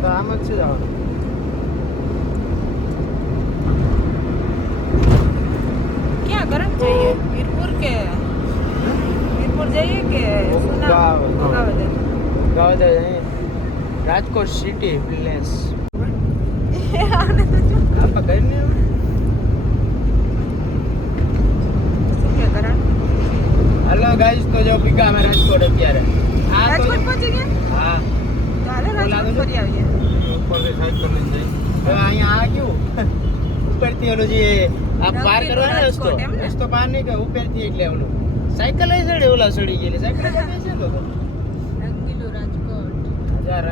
તો આમ જ છે જવાનું ક્યાં કરંટ જઈએ વીરપુર કે વીરપુર જઈએ કે સુના ગાવ- ભોગાવદર ગાવદર અહીં રાજકોટ સિટી પ્લેસ આપા કઈ નહીં શું કે કરંટ હલો ગાઈસ તો જો પીકા અમે રાજકોટ અત્યારે આ તો રાજકોટ પહોંચી ગયા હા તો હાલો રાજકોટ ફરી આવીએ. ઉપર લઈને જઈ અહીંયા આ ગયું. ઉપરથી ઓલું જે આ પાર કરવાનો રસ્તો? રસ્તો પાર નહીં કે ઉપરથી એટલે ઓલું. સાયકલ લઈ ચડે ઓલા ચડી ગયેલી. સાયકલ છે લોકો. રાજકોટ. હજાર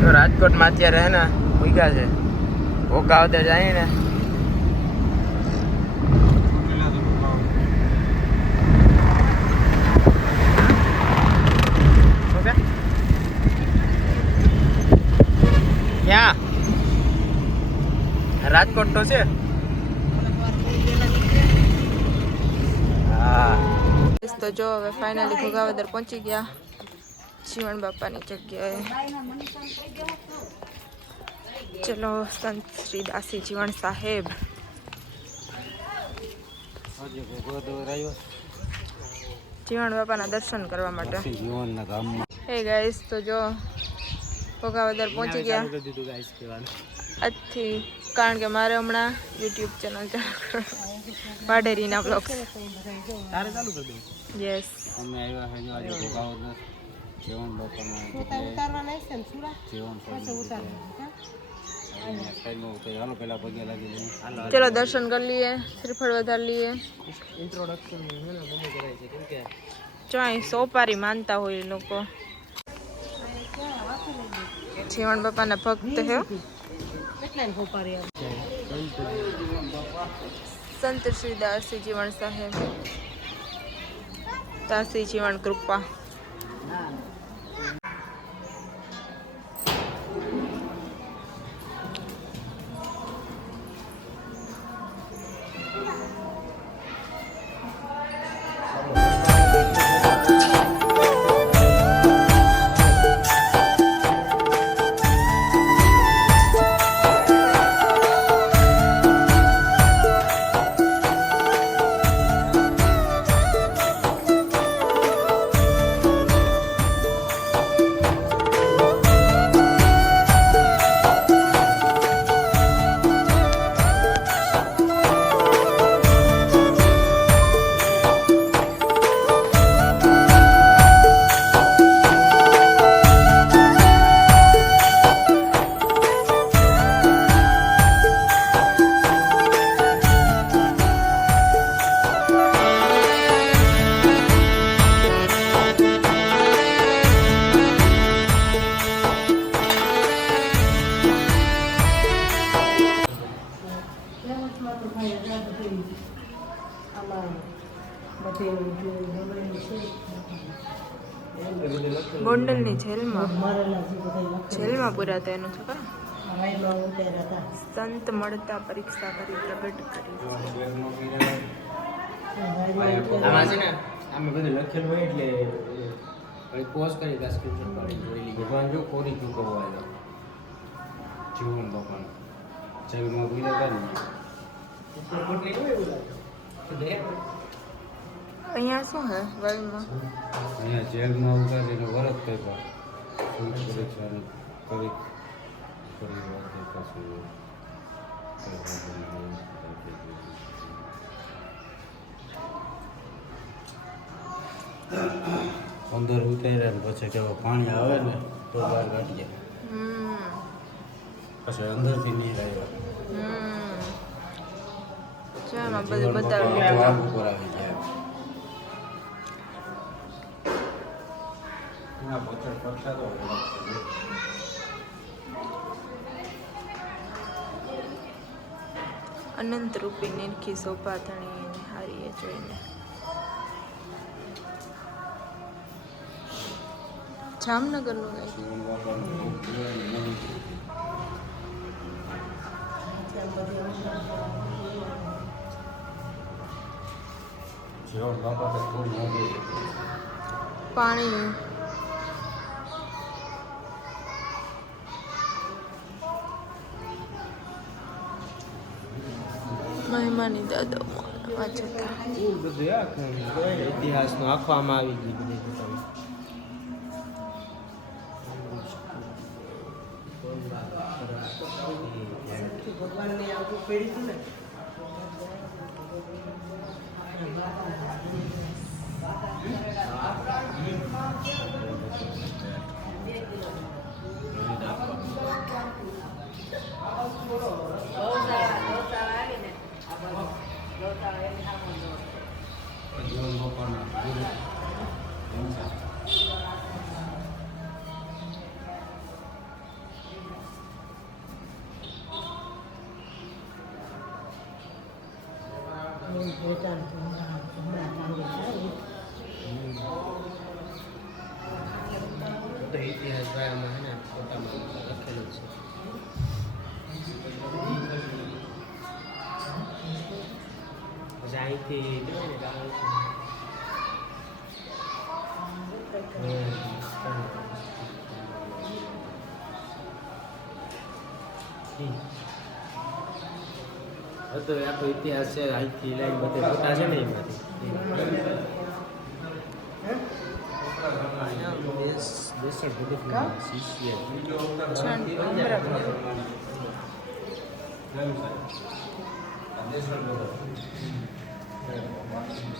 તો રાજકોટમાં અત્યારે હે ને ભૂગ્યા છે. ભોગાવદર જાય ને શું કે? ક્યાં? રાજકોટ તો છે. તો જો હવે ફાઇનલી ભોગાવદર પહોંચી ગયા. જીવણ બાપાની જગ્યાએ. ચલો સંત શ્રી દાસી જીવણ સાહેબ. જીવણ બાપાના દર્શન કરવા માટે. હે ગાઈસ તો જો ભોગાવદર પહોંચી ગયા. આજથી કારણ કે મારે હમણાં યુટ્યુબ ચેનલ ચાલુ કરવાનું. વાઢેરીના બ્લોગ્સ તારે ચાલુ કરી દઉં યસ અમે આવ્યા છે જો આજે ભોગાવદર જીવન ચલો દર્શન કરી લઈએ શ્રીફળ વધારી લઈએ. ઇન્ટ્રોડક્શન અહીં સોપારી માનતા હોય લોકો. જીવણ બાપાના ભક્ત હે. સંત શ્રી દાસી જીવણ સાહેબ. દાસી જીવણ કૃપા. પૂરાતા એનું છે ખરા સંત મળતા પરીક્ષા કરી પ્રગટ કરી. આમાં છે ને આમાં બધું લખેલું હોય એટલે પોઝ કરી દા સ્ક્રીનશોટ પાડી જોઈ ભગવાન જો કોરી ચૂકો હોય જીવન ભગવાન. જગમાં હતા ને અહીંયા શું હે વર્લ્ડમાં અહીંયા જેલમાં ઉતારીને વરત કર્યા કરી. કરી પછી અંદર ઉતાર્યા ને પછી કેવો પાણી આવે ને તો બહાર કાઢીએ હમ પછી અંદરથી નીર આવ્યા. બધું બતાવ્યું ઉપર આવી ગયા કરતા અનંત રૂપી નિરખી શોભા ધણી હારીએ જોઈને. જામનગરનું કંઈક જીવન બાપાનું ખૂબ પ્રિય અને નહીં જીવન બાપા તો ખૂબ મોટું છે પાણી મહેમાની દાદા બધું ઇતિહાસનું આવી ગયું બધું તમે બધો ઇતિહાસ ભાઈ આમાં છે ને ફોટામાં લખેલું જ છે પછી અહીંથી કહેવાય ને. હતો એ આખો ઇતિહાસ છે અહીંથી લઈને બધે પોતા છે ને એમાંથી દેશ બરાબર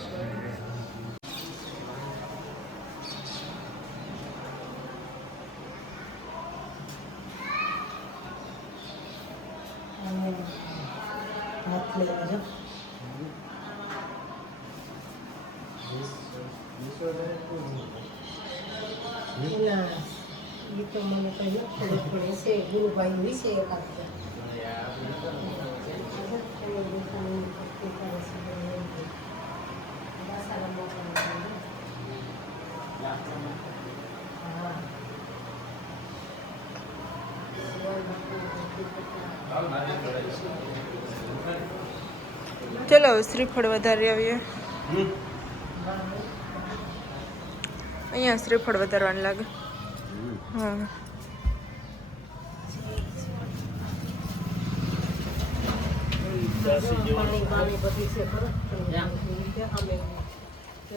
એ તો મને કહ્યું ન ખબર છે ગુરુભાઈ વિશે એકાદ ચલો હવે શ્રીફળ વધારી આવીએ. અહીંયા શ્રીફળ વધારવાનું લાગે. હા. બધી છે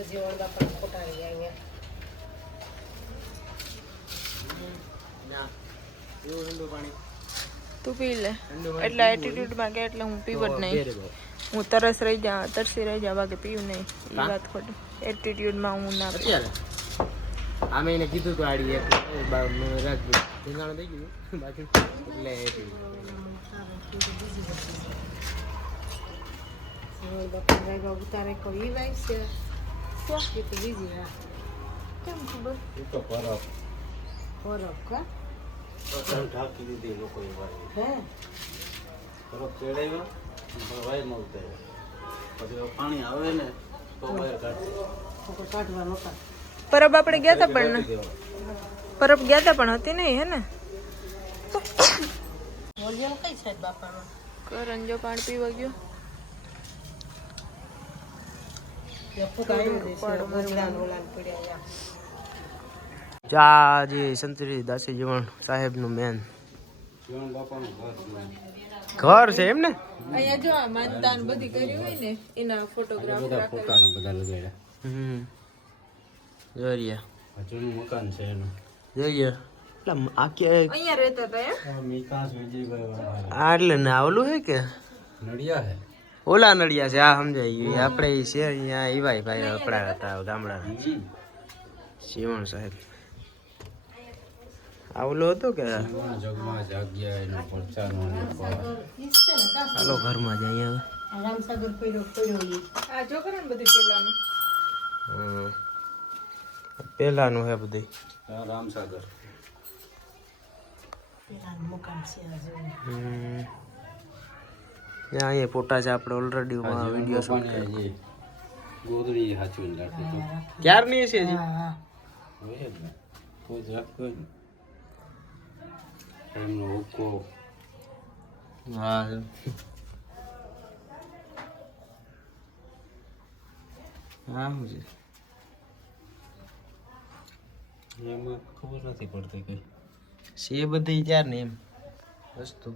જીવન બાપા ખોટા અહીંયા એવું ઠંડુ પાણી તું પી લે એટલે એટીટ્યુડમાં કે એટલે હું પીવ જ નહીં હું તરસ રહી જા તરસી રહી જા બાકી પીવું નહીં એ વાત ખોટી એટીટ્યુડમાં હું ના પીવું. મેં આમે એને કીધું તો આડી એક રાખજો ધીંગાણું થઈ ગયું? બાકી એટલે ઉતારે કોઈ વાય છે? એ તો બીજી હા કેમ ખબર પરબ કા ઢાંકી દીધી એ વાળી હે તરફ ચડાવ્યા પણ વાય ન ઉતાર્યા પછી પાણી આવે ને તો બહાર કાઢી તો કાઢવા નહોતા પરબ આપણે ગયા હતા પણ પરબ ગયા હતા પણ હતી નહીં હે ને? વોલ્યુમ કઈ સાહેબ બાપાનો કરંજો પાણી પીવા ગયો કાંઈ દેશે ગરડાન ઓલાન પડ્યા ચા જે સંતરી દાસી જીવણ સાહેબનું મેન ઘર છે એમ ને અહીંયા જો આ એટલે બધી કરી હોય ને એના ફોટોગ્રાફ બધા ફોટા ને બધા લગાડ્યા. હમ. જોઈએ જૂનું મકાન છે એનું. એટલે આ એટલે હે કે? નડિયા હે. ઓલા નડિયા છે આ સમજાય ગયું. આપણે છે અહીંયા ઈવાય ભાઈ આપણા હતા ગામડા. શિવણ સાહેબ. આ ઓલો હતો કે? હાલો ઘરમાં જઈએ હવે. પેલાનું. હમ. પેલાનું હે બધું. આ રામસાગર. પેલાનું છે. ત્યાં અહીંયા ફોટા છે આપણે ઓલરેડી વીડિયો શૂટ જે ગોદડી રાખી હતું ક્યારની છે હજી? હા હા. એમનો હુક્કો હા હા. શું છે? એમાં ખબર નથી પડતી કઈ. છે બધી ક્યાર ને એમ? વસ્તુ.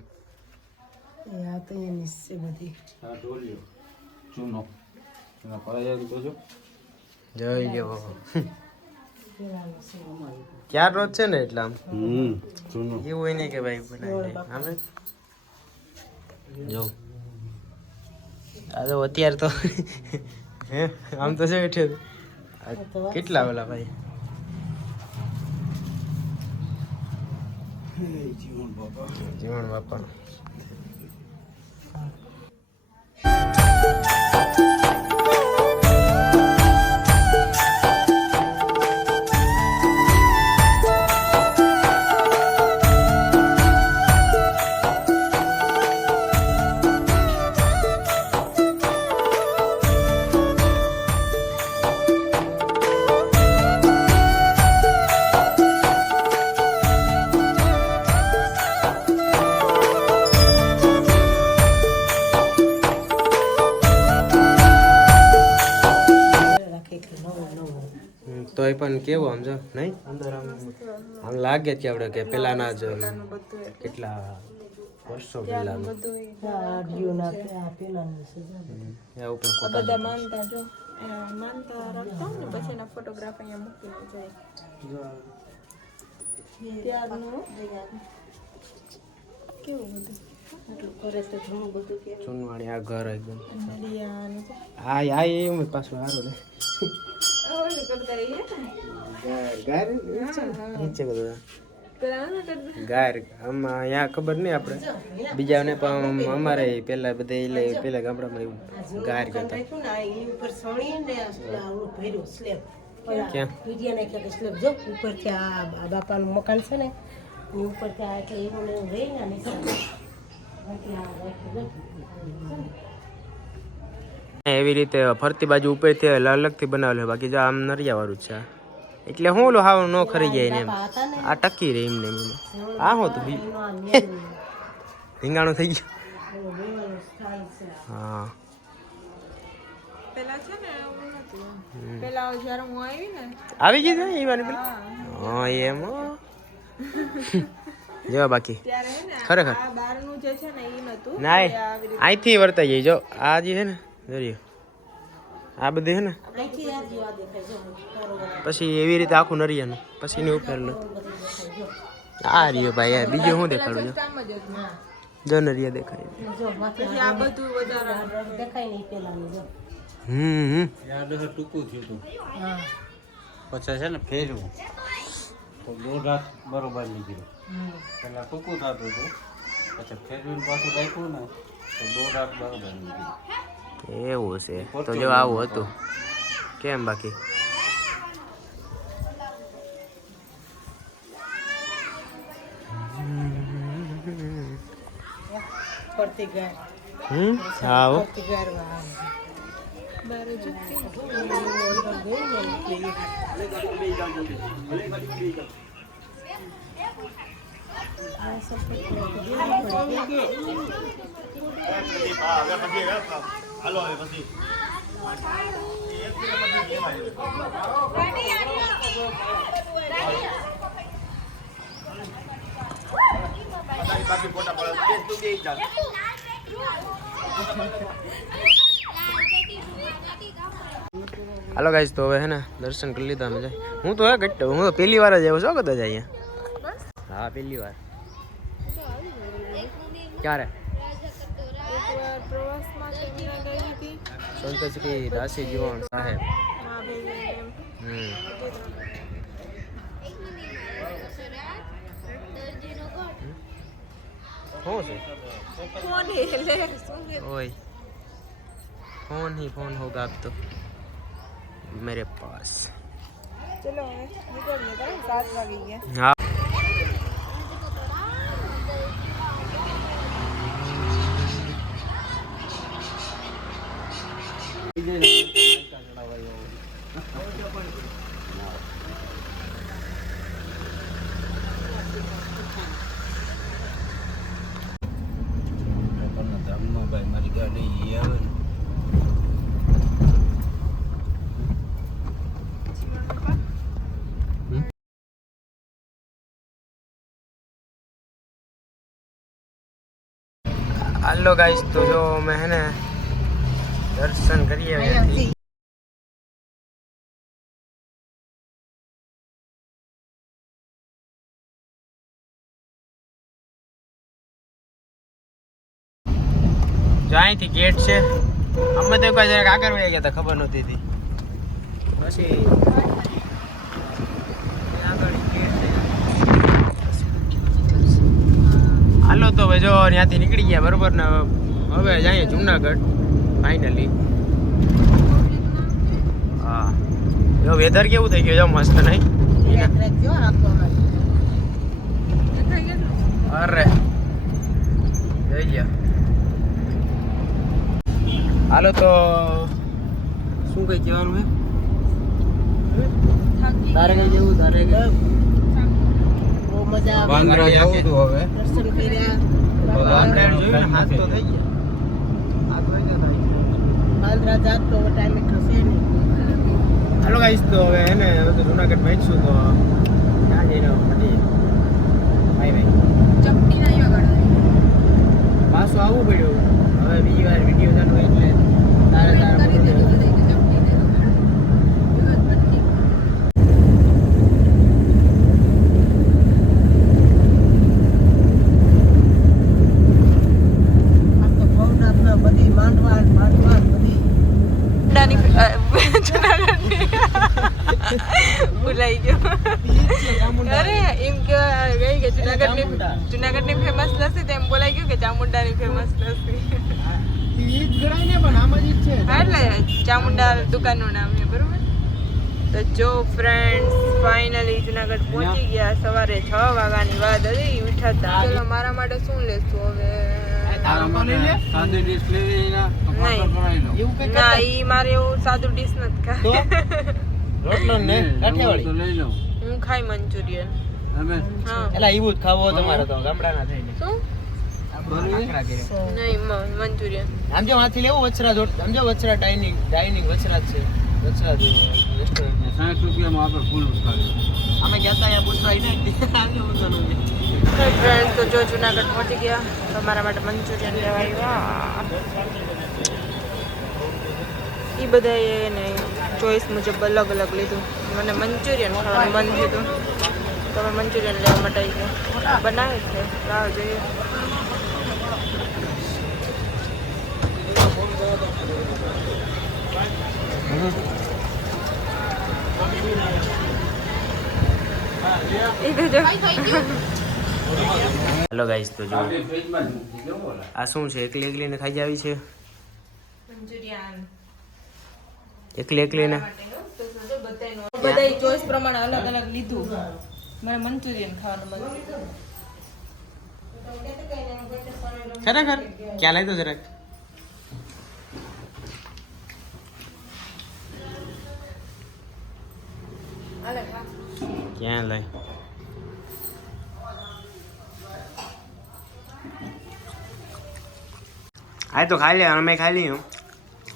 આ તો એની છે બધી. આ ઢોલિયો. ચૂનો. એના પરાયા તો જો જોઈ પેલાનો છે. ક્યાં રોજ છે ને એટલે આમ? હમ ચૂનો. એવું હોય નહીં કે ભાઈ બનાવી આમે જો. આ તો અત્યારે તો હે? આમ તો છે બેઠે કેટલા ઓલા ભાઈ? જીવન બાપા. જીવન બાપા. તોય પણ કેવો આમ જો નહીં? અંદર આમ આમ લાગે કે આપણે કે પેલાના જ કેટલા વર્ષો. એવું બધા માનતા જો એ માનતા રાખતા ને પછી એના ફોટોગ્રાફ અહીંયા મૂકીને જાય. ત્યારનું કેવું બધું? આટલું કરે તો ઘણું બધું કે ચૂનવાણી આ ઘર એકદમ. આ આ એમ પાછું સારું ને નીચે કરતા ગાર આમાં અહીંયા ખબર નહીં આપણે બીજાને પણ અમારે પેલા બધા એટલે પેલા ગામડામાં એવું ગાર કરતા આ બાપાનું મકાન છે ને ઉપરથી ને નીચે બાકી આ રાખ્યું જો. એવી રીતે ફરતી બાજુ ઉપરથી અલગથી બનાવેલું બાકી જો આમ નરિયા વાળું જ છે. એટલે હું લો હાવ ન ખરી જાય ને એમ. આ ને ટકી રહી એમને એમને આ હો તો રીંગાણું થઈ ગયું. હા. ને આવી ગઈ ઈવાની હા. એમ જેવા બાકી. ને ખરેખર. ને ના અહીંથી વર્તાઈ જાય. જો આ જે છે ને આ બધી છે ને પછી એવી રીતે આખું નરિયાનું. પછી એની ઉપર. આ રહ્યો ભાઈ આ બીજું શું દેખાડું જો જ નરિયા દેખાય. જો માથે પછી આ બધું વધારે. દેખાય નહીં પેલાનું જો. હમ હમ. ટૂંકું થયું હતું હા. પછી છે ને ફેરવું. તો દોઢ હાથ બરોબર નીકળ્યું. પહેલાં ટૂંકું થતું હતું. પછી ફેરવીને પાછું રાખ્યું ને તો દોઢ હાથ બરોબર નીકળ્યું. એવું છે. તો જો આવું હતું. કેમ બાકી? હમ? હા હો. ફરતી ગાયમાં બારે જુતી અંદર ગઈ ને એટલે હાલો ગાઈસ તો હવે હે ને દર્શન કરી લીધા અમે જાય હું તો હે ઘટ હું તો પહેલી વાર જ આવ્યો છું કદાચ અહીંયા હા પહેલી વાર ક્યારે એકવાર પ્રવાસમાં સેમિનાર ગઈ હતી સંતોષી દાસી જીવણ સાહેબ મહાબળેશ્વર એમ હમ શું છે કોણ હે લે શું લે ओए फोन ही फोन होगा अब तो मेरे पास ચલો હવે નીકળીએ બરાબર સાત વાગી ગયા हाँ ભાઈ મારી ગાડી આવે ને હાલો ગાઈસ તો જો મેં હે ને દર્શન કરીએ. જો અહીંથી ગેટ છે. અમે તો કોઈ જરાક આગળ વહી ગયા હતા ખબર નહોતી હતી. પછી હાલો તો હવે જો ત્યાંથી નીકળી ગયા બરોબર ને? હવે જઈએ જુનાગઢ. ફાઇનલી હા. જો વેધર કેવું થઈ ગયું જો મસ્ત નહીં? અરે. જઈ ગયા હાલો તો શું કઈ કહેવાનું હે તારે કઈ જેવું તારે બહુ મજા આવે. બાંદ્રા જવું હતું હવે. દર્શન કર્યા. તો બાંદ્રા જોયું હાથ તો થઈ થઈ ગયા. જાત તો ટાઈમ એટલો નહીં. હાલો ગાઈસ તો હવે હે ને હવે તો જુનાગઢ પહોંચશું તો ત્યાં જઈને મળીએ ભાઈ બાય પાછું આવવું પડ્યું. હવે બીજી વાર વીડિયો ચાલુ એટલે તારે તારે બધું આ તો ભવનાથના બધી માંડવા માંડવા બધી દાની જુનાગઢની ભૂલાઈ ગયો અરે એમ કે ગઈ કે જુનાગઢની જુનાગઢની ફેમસ લસ્સી તો એમ બોલાઈ ગયું કે ચામુંડાની ફેમસ લસ્સી ઈ જ ગણાય ને પણ આમ જ ઈ જ છે હા એટલે દુકાનનું નામ છે બરોબર? તો જો ફ્રેન્ડ્સ ફાઇનલી જુનાગઢ પહોંચી ગયા સવારે છ વાગ્યાની વાત હતી મીઠા હતા ચલો મારા માટે શું લેશું હવે? તારા માટે સાદી ડીશ લેવી ના ઈ મારે એવું સાદું ડીશ નથી તો? ખાય રોટલો ને એવું તો કાઠિયાવાડી લઈ લો હું ખાઈ મંચુરિયન. હા. એલા એવું જ ખાવો તમારે તો ગામડાના થઈને. શું. નહીં મંચુરિયન. આમ જો આથી લેવું વચરા જોડ આમ જો વચરા ડાઇનિંગ ડાઇનિંગ વચરા છે. વચરા જ રેસ્ટોરન્ટ સાઠ રૂપિયામાં આપણે ફૂલ ખાવી અમે ગયા હતા અહીંયા પૂછવાય છે. ફ્રેન્ડ તો જો જુનાગઢ પહોંચી ગયા. તમારા માટે મંચુરિયન લેવા આવ્યા. એ બધાએ એને ચોઈસ મુજબ અલગ અલગ લીધું. મને મંચુરિયન ખાવાનું મન થયું તમે મંચુરિયન લેવા માટે આવી ગયા. બનાવે છે રાહ જોઈએ એ તો જો હેલો ગાઈસ તો જો આ શું છે? એકલી એકલીને ખાઈ જાવી છે? એકલી એકલીને? બધા ચોઈસ પ્રમાણે અલગ અલગ લીધું. મને મંચુરિયન ખાવાનું મન ખરેખર? ક્યાં દો જરાક? ક્યાં લઈ હા તો ખાઈ લે અમે ખાઈ લઈએ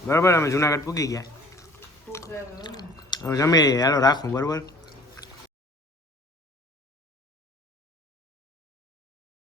બરોબર અમે જુનાગઢ પૂગી ગયા હવે જમી લઈએ હાલો રાખું બરોબર